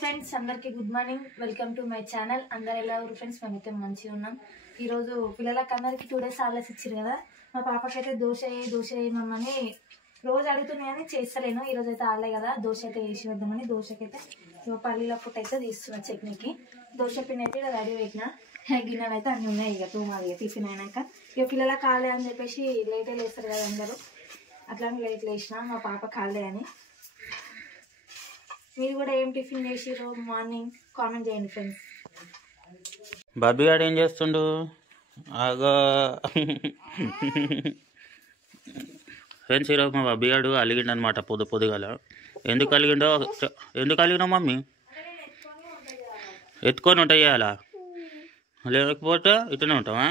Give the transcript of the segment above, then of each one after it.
Friends అందరికి good morning, welcome to my channel. అందరు ఎలా ఉన్నారు ఫ్రెండ్స్? మేమైతే మంచిగా ఉన్నాం. ఈరోజు పిల్లలకి అందరికి 2 days హాలిడేస్ ఇచ్చారు కదా. మా పాపకైతే దోశ వేయమని రోజు అడుగుతుంది కానీ చేస్తలేను. ఈరోజు అయితే ఆడలే కదా, దోశ అయితే వేసి వద్దామని దోశకైతే పల్లీల పుట్టు అయితే తీస్తున్నా చట్నీకి. దోశ పిండి అయితే ఇలా రెడీ పెట్టిన, గిన్నెలు అయితే అన్నీ ఉన్నాయి. ఇక తూమాలి టిఫిన్ అయినాక. ఇక పిల్లలకి కాలే అని చెప్పేసి లేటే లేస్తారు కదా అందరూ, అట్లానే లేట్ లేచిన మా పాప కాలే అని. మీరు కూడా ఏం టిఫిన్ చేసిరో మార్నింగ్ కామెంట్ చేయండి ఫ్రెండ్స్. బాబీ గారు ఏం చేస్తుండు? ఆగా ఫ్రెండ్స్, ఈరోజు మా బాబీ గారు అలిగిండు అనమాట. పొద్దుగాల ఎందుకు అలిగినావు మమ్మీ? ఎత్తుకొని ఉంటాయి అలా, లేకపోతే ఇట్లనే ఉంటావా?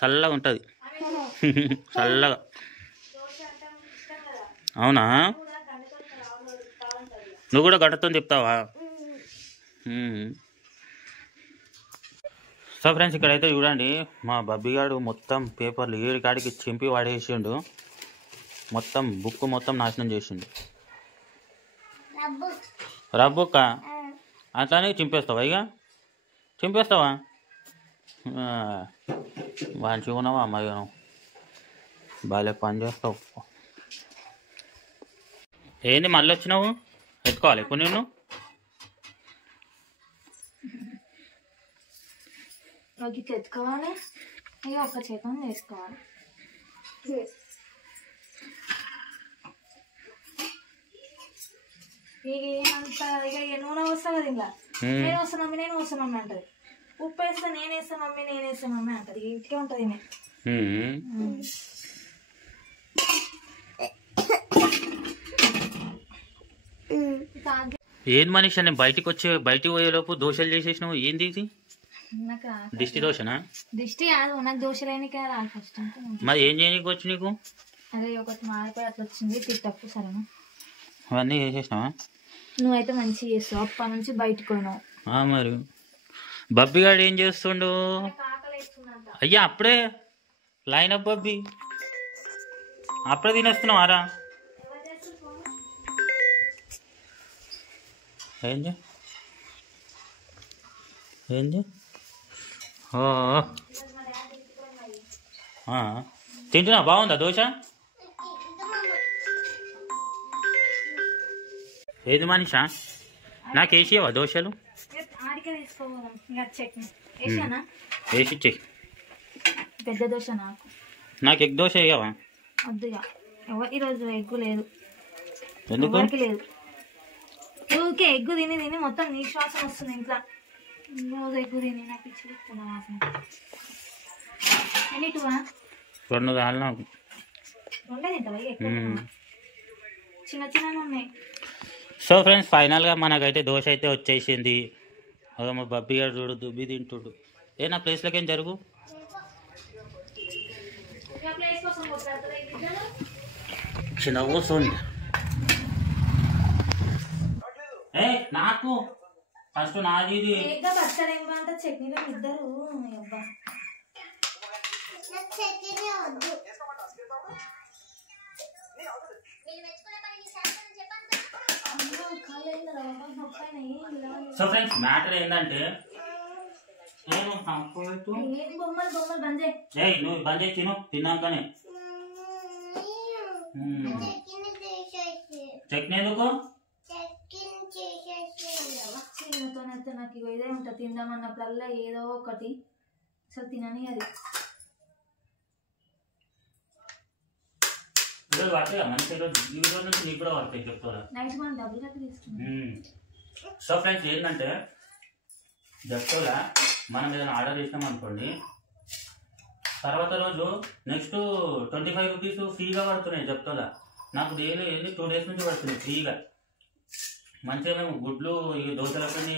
చల్లగా ఉంటుంది చల్లగా. అవునా? నువ్వు కూడా గడ్డతో చెప్తావా? సో ఫ్రెండ్స్, ఇక్కడైతే చూడండి, మా బబ్బిగాడు మొత్తం పేపర్లు 7 కాడికి చింపి వాడేసిండు. మొత్తం బుక్ మొత్తం నాశనం చేసిండు. రబ్బుక్క అట్లానే చింపేస్తావా? ఇక చింపేస్తావా? మంచిగా ఉన్నావా అమ్మాయి? బాగా పని చేస్తావు. ఏంది మళ్ళీ వచ్చినావు? ఎత్తుకోవాలి ఇప్పుడు నేను. ఇట్లా ఎత్తుకోవాలి, ఇక ఒక చేతం వేసుకోవాలి. ఇక ఏమంత ఇక నూనె వస్తా కదా ఇలా, నేను వస్తా మమ్మీ అంటది. ఉప్పు వేస్తా నేనేస్తా మమ్మీ అంటది. ఇట్లా ఉంటుంది. ఏంది మనిషి, నేను బయటికి పోయేలోపు దోశలు చేసేసినావు. ఏంది ఇది? దిష్టి దోశనా? దిష్టి కాదు, నాకు దోశలేని రాదు ఫస్ట్. మరి ఏం చేయనీకి వచ్చు నీకు? అదే ఒకటి మాడిపోయి అట్లా వచ్చింది, తిట్టప్పు. సరేనా? అవన్నీ చేసేసినావా? నువ్వైతే మంచిగా చేస్తావు, అప్పటి నుంచి బయటకు పోయినావు. మరి బబ్బిగాడు ఏం చేస్తుండు? అయ్యా అప్పుడే లైన్ అప్ బబ్బి, అప్పుడే తినేస్తున్నావారా? ఏంది తింటున్నా? బాగుందా దోశ? ఏది మనిషా, నాకు వేసివా దోశలు? వేసి చెయ్యి. పెద్ద దోశ నాకు ఎగ్ దోశ వేయవా? వద్దుగా, ఈరోజు ఎగ్గు లేదు. ఎందుకు లేదు? ఊరికే ఎగ్గు తిని మొత్తం నీ శ్వాసం వస్తుంది ఇంట్లో. రోజు ఎగ్గు తిని నాకు పిచ్చి వస్తున్నా వాసన. ఎన్ని 2? 2 కావాలి నాకు. 2 తింటావా? చిన్న ఉన్నాయి. సో ఫ్రెండ్స్, ఫైనల్గా మనకైతే దోశ అయితే వచ్చేసింది. అదో మా బబ్బీ గారు చూడు దుబ్బి తింటుడు. నా ప్లేస్లోకి ఏం జరుగు. చిన్న కూర్చోండి. నాకు ఫస్ట్ నాది చట్నీలో ఇద్దరు. సో ఫ్రెండ్స్, మ్యాటర్ ఏంటంటే నువ్వు బంద్ చేసి తిన్నాకనే చట్నీ ఎందుకు? నాకు ఇదే ఉంటుంది, తిందామన్నప్పుడల్లా ఏదో ఒకటి. అసలు తినని అది నైట్ మనం డబ్బులు కట్టి తీసుకున్నాం. సో ఫ్రెండ్స్, ఏంటంటే జప్టోలా మనం ఏదైనా ఆర్డర్ చేసినాం అనుకోండి, తర్వాత రోజు నెక్స్ట్ 25 రూపీస్ ఫ్రీగా పడుతున్నాయి జప్టోలా. నాకు డైలీ 2 days నుంచి పడుతుంది ఫ్రీగా. మంచిగా మేము గుడ్లు దోశలకి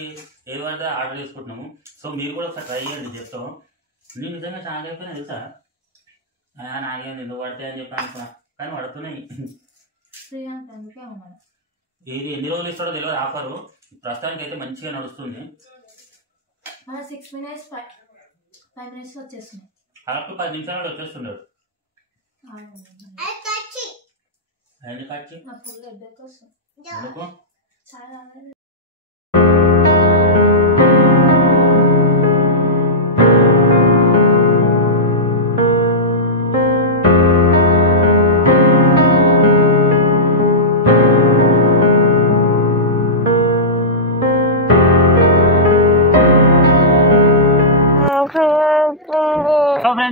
ఏది పడితే ఆర్డర్ చేసుకుంటున్నాము. సో మీరు కూడా ఒకసారి ట్రై చేయండి. చెప్తాం. నేను నిజంగా చాలా అయిపోయినా తెలుసా, నాకేంది ఎందుకు పడతాయి అని చెప్పి అనుకున్నా, కానీ పడుతున్నాయి. ఇది ఎన్ని రోజులు ఇస్తాడో తెలియదు ఆఫరు. ప్రస్తుతానికి అయితే మంచిగా నడుస్తుంది. 6 minutes 5 minutes వచ్చేస్తున్నాయి. కరెక్ట్ 10 నిమిషాలు వచ్చేస్తున్నాడు. ఎందుకు చాలా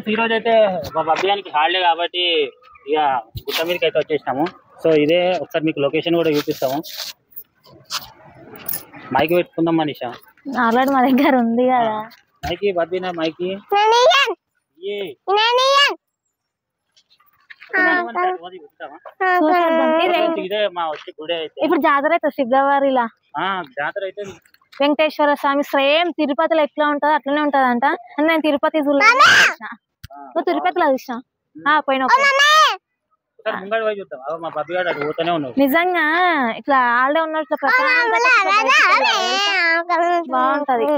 ఫ్రెండ్స్ ఈ రోజు అయితే మా బబ్బియానికి హాలిడే కాబట్టి ఇక గుట్ట మీదకి అయితే వచ్చేసినాము. సో ఇదే ఒకసారి మీకు లొకేషన్ కూడా చూపిస్తాము. మైకి పెట్టుకుందాం మనీషా. ఆల్రెడీ మా దగ్గర ఉంది కదా మైకి బబ్బినా మైకి ఇదే మా వచ్చి గుడి అయితే ఇప్పుడు జాతర అయితే ఫిబ్రవరిలా జాతర అయితే వెంకటేశ్వర స్వామి సేమ్ తిరుపతిలో ఎట్లా ఉంటదో అట్లనే ఉంటదంట. నేను తిరుపతి నువ్వు తిరుపతిలో చూసినా పోయినా నిజంగా ఇట్లా ఆల్డే ఉన్నట్లు బాగుంటది.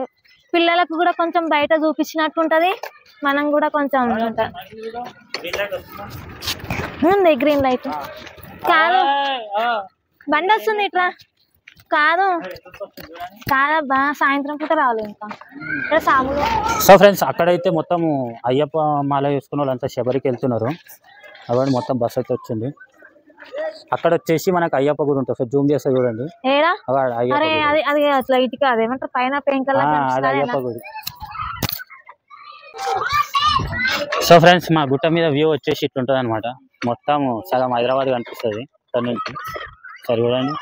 పిల్లలకు కూడా కొంచెం బయట చూపించినట్టు ఉంటది, మనం కూడా కొంచెం ఉంది. గ్రీన్ లైట్ కాదు బండి వస్తుంది ఇట్లా కాదు కాదబ్బా సాయంత్రం పూట రావాలి ఇంకా సాములు. సో ఫ్రెండ్స్ అక్కడైతే మొత్తం అయ్యప్ప మాల వేసుకున్న వాళ్ళంతా శబరికి వెళ్తున్నారు. అవన్నీ మొత్తం బస్ అయితే వచ్చింది. అక్కడ వచ్చేసి మనకు అయ్యప్ప గుడి ఉంటుంది. సో జూమ్ చేస్తే చూడండి అదేమంటారు పైన పెంకల్ అయ్యప్ప గుడి. సో ఫ్రెండ్స్ మా గుట్ట మీద వ్యూ వచ్చేసి ఇట్లుంటుంది అనమాట. మొత్తం సగం హైదరాబాద్ కనిపిస్తుంది ఇక్కడ నుంచి. సరే చూడండి.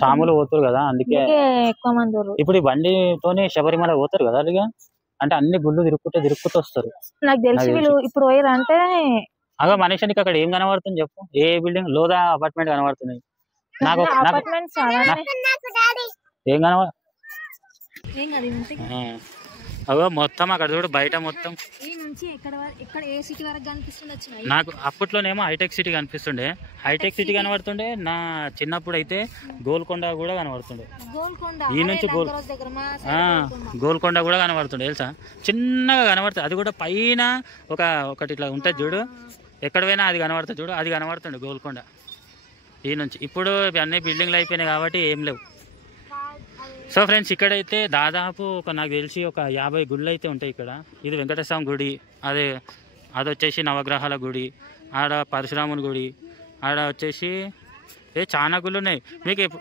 సాములు పోతారు కదా అందుకే ఎక్కువ మంది. ఇప్పుడు ఈ బండితోనే శబరిమల పోతారు కదా అలాగే. అంటే అన్ని గుళ్ళు తిరుక్కుంటూ వస్తారు. నాకు తెలిసి వీళ్ళు ఇప్పుడు పోయారు అంటే అగా మనిషికి అక్కడ ఏం కనబడుతుంది చెప్పు. ఏ బిల్డింగ్ లోదా అపార్ట్మెంట్ కనబడుతున్నాయి నాకు. ఏం కనబడ అగో మొత్తం అక్కడ చూడు బయట మొత్తం. నాకు అప్పట్లోనేమో హైటెక్ సిటీ కనిపిస్తుండే. హైటెక్ సిటీ కనబడుతుండే. నా చిన్నప్పుడు అయితే గోల్కొండ కూడా కనబడుతుండే. ఈ నుంచి గోల్కొండ కూడా కనబడుతుండే తెలుసా. చిన్నగా కనబడుతుంది. అది కూడా పైన ఒకటి ఇట్లా ఉంటుంది చూడు. ఎక్కడ పోయినా అది కనబడుతుంది చూడు. అది కనబడుతుండే గోల్కొండ ఈ నుంచి. ఇప్పుడు అన్ని బిల్డింగ్లు అయిపోయినాయి కాబట్టి ఏం లేవు. సో ఫ్రెండ్స్ ఇక్కడైతే దాదాపు నాకు తెలిసి ఒక 50 గుళ్ళు అయితే ఉంటాయి ఇక్కడ. ఇది వెంకటేశ్వర స్వామి గుడి, అది వచ్చేసి నవగ్రహాల గుడి, ఆడ పరశురాముని గుడి, ఆడ వచ్చేసి చాలా గుళ్ళు ఉన్నాయి మీకు.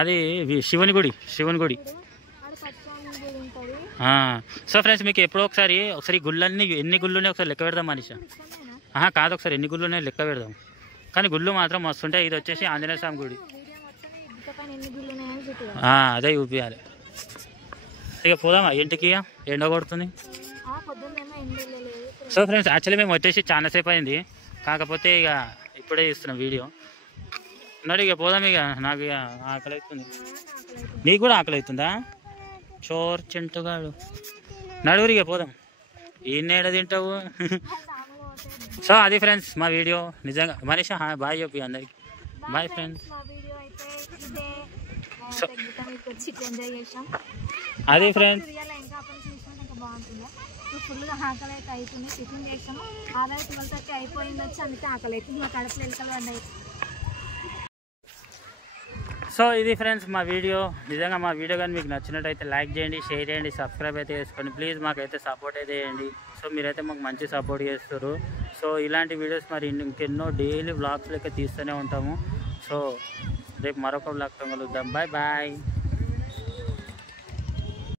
అది శివుని గుడి. సో ఫ్రెండ్స్ మీకు ఎప్పుడో ఒకసారి గుళ్ళన్నీ ఎన్ని గుళ్ళు ఉన్నాయి ఒకసారి లెక్క పెడదాం మనిషి. కాదు ఒకసారి ఎన్ని గుళ్ళు ఉన్నాయి లెక్క పెడదాం. కానీ గుళ్ళు మాత్రం మస్తుంటాయి. ఇది వచ్చేసి ఆంజనేయ స్వామి గుడి. అదే చూపించాలి. ఇక పోదామా ఇంటికి, ఎండ కొడుతుంది. సో ఫ్రెండ్స్ యాక్చువల్లీ మేము వచ్చేసి చాలాసేపు అయింది. కాకపోతే ఇక ఇప్పుడే ఇస్తున్నాం వీడియో. నడు ఇక పోదాం. ఇక నాకు ఇక ఆకలి అవుతుంది. నీకు కూడా ఆకలి అవుతుందా చోర్ చింటుగాడు? నడువురు ఇక పోదాం. ఈయన తింటావు. సో అది ఫ్రెండ్స్ మా వీడియో. నిజంగా మనిషి బాయ్ చెప్పి అందరికి. Bye friends. అది ఫ్రెండ్స్ ఫుల్గా ఆకలి అయితే అవుతుంది. టిఫిన్ చేసాము. 12:30 అయిపోయింది వచ్చి అందుకే ఆకలి అవుతుంది. మా కడుపులో ఎలుకలు ఉన్నాయి. సో ఇది ఫ్రెండ్స్ మా వీడియో. నిజంగా మా వీడియో కానీ మీకు నచ్చినట్టయితే లైక్ చేయండి, షేర్ చేయండి, సబ్స్క్రైబ్ అయితే చేసుకోండి ప్లీజ్. మాకైతే సపోర్ట్ అయితే చేయండి. సో మీరైతే మాకు మంచి సపోర్ట్ చేస్తారు. సో ఇలాంటి వీడియోస్ మరి ఇంకెన్నో డైలీ వ్లాగ్స్ లెక్క తీస్తూనే ఉంటాము. సో రేపు మరొక వ్లాగ్తో కలుద్దాం. Bye bye.